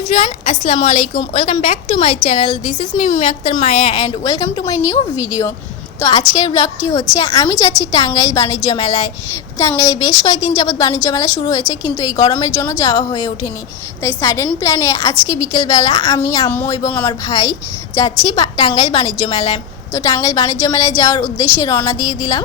everyone, Assalamu alaikum. Welcome back to my channel. This is me Mimi Akhtar Maya and welcome to my new video. তো আজকের ব্লগটি হচ্ছে আমি যাচ্ছি টাঙ্গাইল বাণিজ্য মেলায়। টাঙ্গাইলে বেশ কয়েকদিন যাবত বাণিজ্য মেলা শুরু হয়েছে, কিন্তু এই গরমের জন্য যাওয়া হয়ে ওঠেনি। তাই সাডেন প্ল্যানে আজকে বিকেলবেলা আমি, আম্মু এবং আমার ভাই যাচ্ছি টাঙ্গাইল বাণিজ্য মেলায়। তো টাঙ্গাইল বাণিজ্য মেলায় যাওয়ার উদ্দেশ্যে রওনা দিয়ে দিলাম।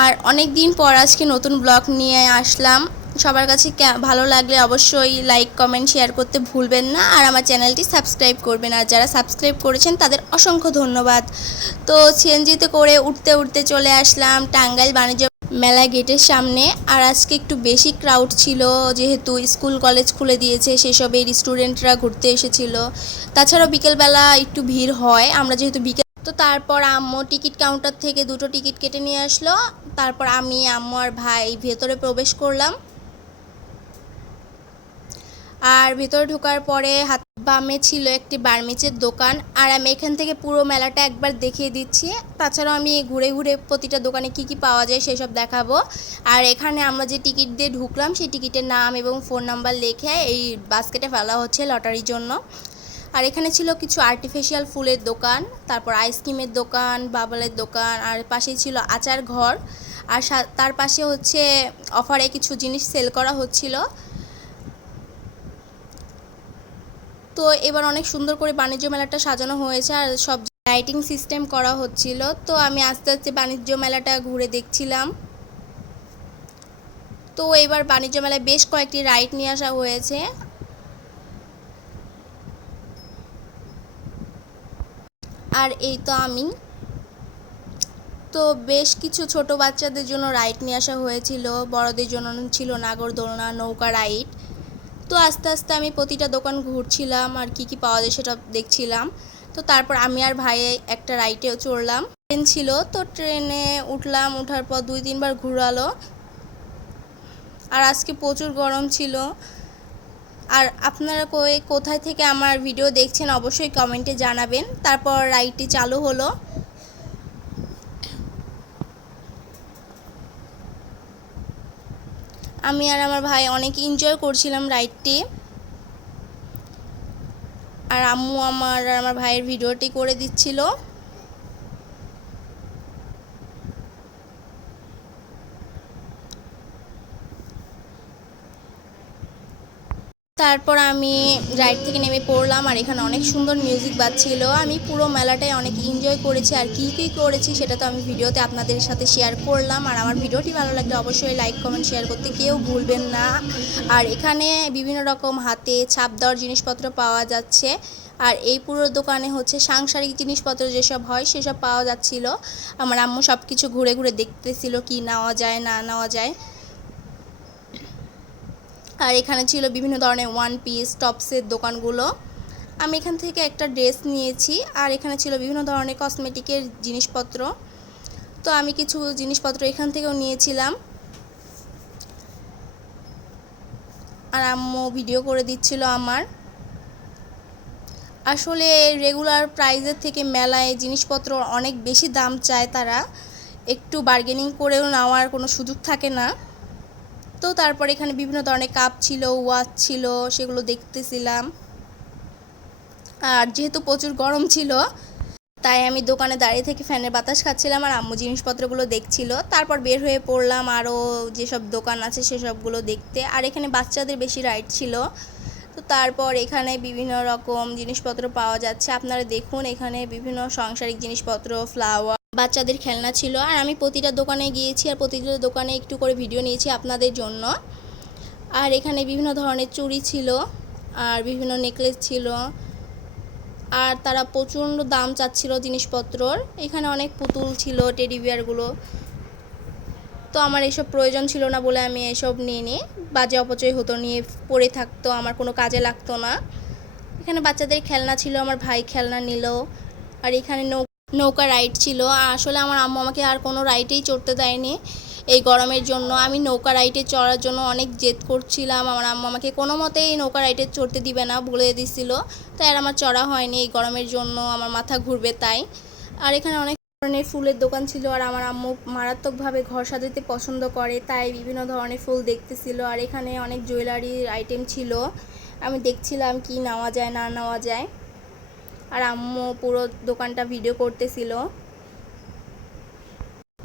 আর অনেক দিন পর আজকে নতুন ব্লগ নিয়ে আসলাম। সবার কাছে ভালো লাগলে অবশ্যই লাইক, কমেন্ট, শেয়ার করতে ভুলবেন না। আর আমার চ্যানেলটি সাবস্ক্রাইব করবেন। আর যারা সাবস্ক্রাইব করেছেন তাদের অসংখ্য ধন্যবাদ। তো সিএনজিতে করে উঠতে উঠতে চলে আসলাম টাঙ্গাইল বাণিজ্য মেলা গেটের সামনে। আর আজকে একটু বেশি ক্রাউড ছিল, যেহেতু স্কুল কলেজ খুলে দিয়েছে, সেসবের স্টুডেন্টরা ঘুরতে এসেছিল। তাছাড়াও বিকেলবেলা একটু ভিড় হয়, আমরা যেহেতু বিকেল। তো তারপর আম্মু টিকিট কাউন্টার থেকে 2টো টিকিট কেটে নিয়ে আসলো। তারপর আমি, আম্মু আর ভাই ভেতরে প্রবেশ করলাম। আর ভেতরে ঢোকার পরে হাত বামে ছিল একটি বার্মিচের দোকান। আর আমি এখান থেকে পুরো মেলাটা একবার দেখিয়ে দিচ্ছি। তাছাড়াও আমি ঘুরে ঘুরে প্রতিটা দোকানে কি কি পাওয়া যায় সেসব দেখাবো। আর এখানে আমরা যে টিকিট দিয়ে ঢুকলাম সেই টিকিটের নাম এবং ফোন নাম্বার লিখে এই বাস্কেটে ফেলা হচ্ছে লটারির জন্য। আর এখানে ছিল কিছু আর্টিফিশিয়াল ফুলের দোকান, তারপর আইসক্রিমের দোকান, বাবলের দোকান, আর পাশেই ছিল আচার ঘর। আর তার পাশে হচ্ছে অফারে কিছু জিনিস সেল করা হচ্ছিল। তো এবার অনেক সুন্দর করে বাণিজ্য মেলাটা সাজানো হয়েছে আর সব লাইটিং সিস্টেম করা হচ্ছিল। তো আমি আস্তে আস্তে বাণিজ্য মেলাটা ঘুরে দেখছিলাম। তো এবার বাণিজ্য মেলায় বেশ কয়েকটি রাইড নিয়ে আসা হয়েছে। আর এই তো আমি। তো বেশ কিছু ছোট বাচ্চাদের জন্য রাইড নিয়ে আসা হয়েছিল, বড়দের জন্য ছিল নাগরদোলনা, নৌকা রাইড। তো আস্তে আস্তে আমি প্রতিটা দোকান ঘুরছিলাম আর কি কি পাওয়া যায় সেটা দেখছিলাম। তো তারপর আমি আর ভাই একটা রাইডেও চড়লাম। ট্রেন ছিল, তো ট্রেনে উঠলাম। ওঠার পর 2-3 বার ঘুরালো। আর আজকে প্রচুর গরম ছিল। আর আপনারা কোথায় থেকে আমার ভিডিও দেখছেন অবশ্যই কমেন্টে জানাবেন। তারপর রাইডটি চালু হলো। আমি আর আমার ভাই অনেক এনজয় করছিলাম রাইডটি। আর আম্মু আমার আর আমার ভাইয়ের ভিডিওটি করে দিচ্ছিল। তারপর আমি রাইড থেকে নেমে পড়লাম। আর এখানে অনেক সুন্দর মিউজিক বাজছিল। আমি পুরো মেলাটায় অনেক এনজয় করেছি। আর কী কী করেছি সেটা তো আমি ভিডিওতে আপনাদের সাথে শেয়ার করলাম। আর আমার ভিডিওটি ভালো লাগলে অবশ্যই লাইক, কমেন্ট, শেয়ার করতে কেউ ভুলবেন না। আর এখানে বিভিন্ন রকম হাতে ছাপ দেওয়ার জিনিসপত্র পাওয়া যাচ্ছে। আর এই পুরো দোকানে হচ্ছে সাংসারিক জিনিসপত্র যেসব হয় সেসব পাওয়া যাচ্ছিল। আমার আম্মু সব কিছু ঘুরে ঘুরে দেখতেছিল কি নেওয়া যায় না নেওয়া যায়। আর এখানে ছিল বিভিন্ন ধরনের ওয়ান পিস, টপসের দোকানগুলো। আমি এখান থেকে একটা ড্রেস নিয়েছি। আর এখানে ছিল বিভিন্ন ধরনের কসমেটিকের জিনিসপত্র। তো আমি কিছু জিনিসপত্র এখান থেকেও নিয়েছিলাম। আর আম্মু ভিডিও করে দিচ্ছিল আমার। আসলে রেগুলার প্রাইসের থেকে মেলায় জিনিসপত্র অনেক বেশি দাম চায় তারা, একটু বার্গেনিং করেও নেওয়ার কোনো সুযোগ থাকে না। তো তারপর এখানে বিভিন্ন ধরনের কাপ ছিল, ওয়াচ ছিল, সেগুলো দেখতেছিলাম। আর যেহেতু প্রচুর গরম ছিল তাই আমি দোকানে দাঁড়িয়ে থেকে ফ্যানের বাতাস খাচ্ছিলাম আর আম্মু জিনিসপত্রগুলো দেখছিল। তারপর বের হয়ে পড়লাম আরও যেসব দোকান আছে সেসবগুলো দেখতে। আর এখানে বাচ্চাদের বেশি রাইড ছিল। তো তারপর এখানে বিভিন্ন রকম জিনিসপত্র পাওয়া যাচ্ছে। আপনারা দেখুন, এখানে বিভিন্ন সাংসারিক জিনিসপত্র, ফ্লাওয়ার, বাচ্চাদের খেলনা ছিল। আর আমি প্রতিটা দোকানে গিয়েছি আর প্রতিটা দোকানে একটু করে ভিডিও নিয়েছি আপনাদের জন্য। আর এখানে বিভিন্ন ধরনের চুড়ি ছিল আর বিভিন্ন নেকলেস ছিল। আর তারা প্রচণ্ড দাম চাচ্ছিল জিনিসপত্রর। এখানে অনেক পুতুল ছিল, টেডি বিয়ারগুলো। তো আমার এসব প্রয়োজন ছিল না বলে আমি এসব নিয়ে নিই। বাজে অপচয় হতো, নিয়ে পড়ে থাকতো, আমার কোনো কাজে লাগতো না। এখানে বাচ্চাদের খেলনা ছিল, আমার ভাই খেলনা নিল। আর এখানে নৌকা রাইড ছিল। আসলে আমার আম্মু আমাকে আর কোনো রাইডেই চড়তে দেয়নি এই গরমের জন্য। আমি নৌকা রাইডে চড়ার জন্য অনেক জেদ করছিলাম। আমার আম্মু আমাকে কোনো মতেই নৌকা রাইডে চড়তে দিবে না, বলে দিছিল। তাই আর আমার চড়া হয়নি এই গরমের জন্য, আমার মাথা ঘুরবে তাই। আর এখানে অনেক ধরনের ফুলের দোকান ছিল। আর আমার আম্মু মারাত্মকভাবে ঘর সাজাতে পছন্দ করে, তাই বিভিন্ন ধরনের ফুল দেখতেছিল। আর এখানে অনেক জুয়েলারির আইটেম ছিল। আমি দেখছিলাম কি নেওয়া যায় না নেওয়া যায়, আর আম্মু পুরো দোকানটা ভিডিও করতেছিল।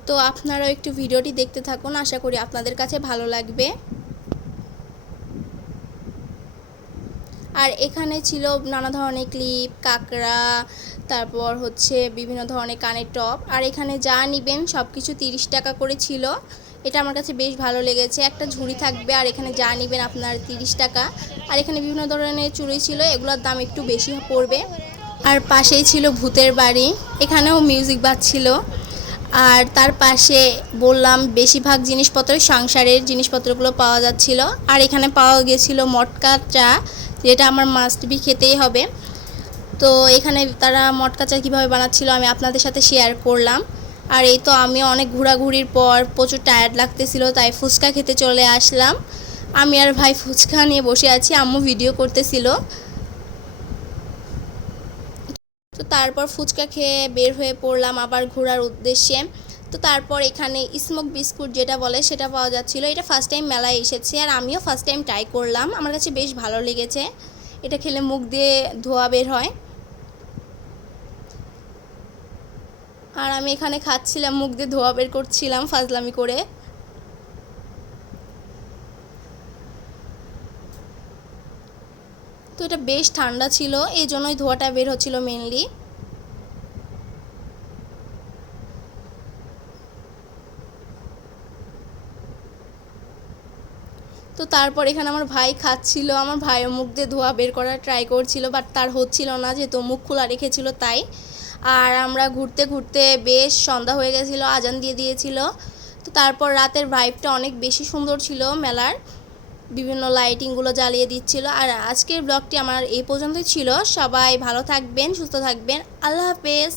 তো আপনারাও একটু ভিডিওটি দেখতে থাকুন, আশা করি আপনাদের কাছে ভালো লাগবে। আর এখানে ছিল নানা ধরনের ক্লিপ, কাঁকড়া, তারপর হচ্ছে বিভিন্ন ধরনের কানের টপ। আর এখানে যা নেবেন সব কিছু 30 টাকা করে ছিল। এটা আমার কাছে বেশ ভালো লেগেছে। একটা ঝুড়ি থাকবে আর এখানে যা নেবেন আপনার 30 টাকা। আর এখানে বিভিন্ন ধরনের চুড়ি ছিল, এগুলোর দাম একটু বেশি পড়বে। আর পাশেই ছিল ভূতের বাড়ি, এখানেও মিউজিক বাজছিল। আর তার পাশে বললাম বেশিরভাগ জিনিসপত্র সংসারের জিনিসপত্রগুলো পাওয়া যাচ্ছিল। আর এখানে পাওয়া গেছিলো মটকা চা, যেটা আমার মাস্ট বি খেতেই হবে। তো এখানে তারা মটকা চা কীভাবে বানাচ্ছিল আমি আপনাদের সাথে শেয়ার করলাম। আর এই তো আমি অনেক ঘোরাঘুরির পর প্রচুর টায়ার্ড লাগতেছিল, তাই ফুচকা খেতে চলে আসলাম। আমি আর ভাই ফুচকা নিয়ে বসে আছি, আম্মু ভিডিও করতেছিল। তো তারপর ফুচকা খেয়ে বের হয়ে পড়লাম আবার ঘোরার উদ্দেশ্যে। তো তারপর এখানে স্মোক বিস্কুট যেটা বলে সেটা পাওয়া যাচ্ছিলো। এটা ফার্স্ট টাইম মেলায় এসেছে আর আমিও ফার্স্ট টাইম ট্রাই করলাম, আমার কাছে বেশ ভালো লেগেছে। এটা খেলে মুখ দিয়ে ধোঁয়া বের হয়। আর আমি এখানে খাচ্ছিলাম, মুখ দিয়ে ধোঁয়া বের করছিলাম ফাজলামি করে। তো এটা বেশ ঠান্ডা ছিল, এই জন্যই ধোঁয়াটা বের হচ্ছিল মেনলি। তো তারপর এখানে আমার ভাই খাচ্ছিল, আমার ভাইও মুখ দিয়ে ধোঁয়া বের করার ট্রাই করছিল, বাট তার হচ্ছিল না, যেহেতু মুখ খোলা রেখেছিল তাই। আর আমরা ঘুরতে ঘুরতে বেশ সন্ধ্যা হয়ে গেছিলো, আজান দিয়ে দিয়েছিল। তো তারপর রাতের ভাইবটা অনেক বেশি সুন্দর ছিল, মেলার বিভিন্ন লাইটিংগুলো জ্বালিয়ে দিচ্ছিল। আর আজকের ব্লগটি আমার এই পর্যন্তই ছিল। সবাই ভালো থাকবেন, সুস্থ থাকবেন, আল্লাহ হাফেজ।